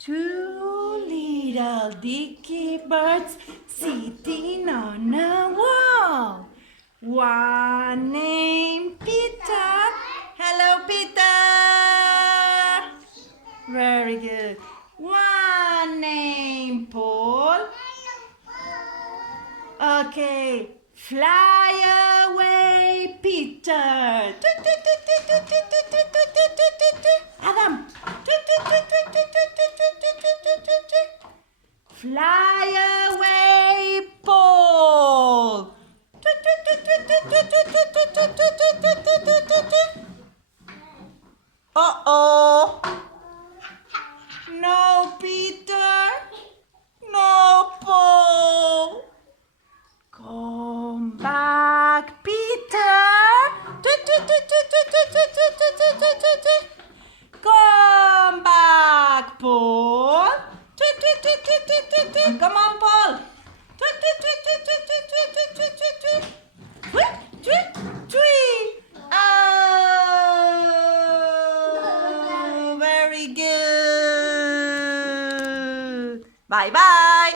Two little dicky birds sitting on a wall. One named Peter. Hello, Peter. Very good. One named Paul. Okay. Fly away, Peter. Adam. Fly away, Paul. Uh-oh. No, Peter. No, Paul. Come back, Peter. Come back, Paul. Come on, Paul. Oh, very good. Bye-bye.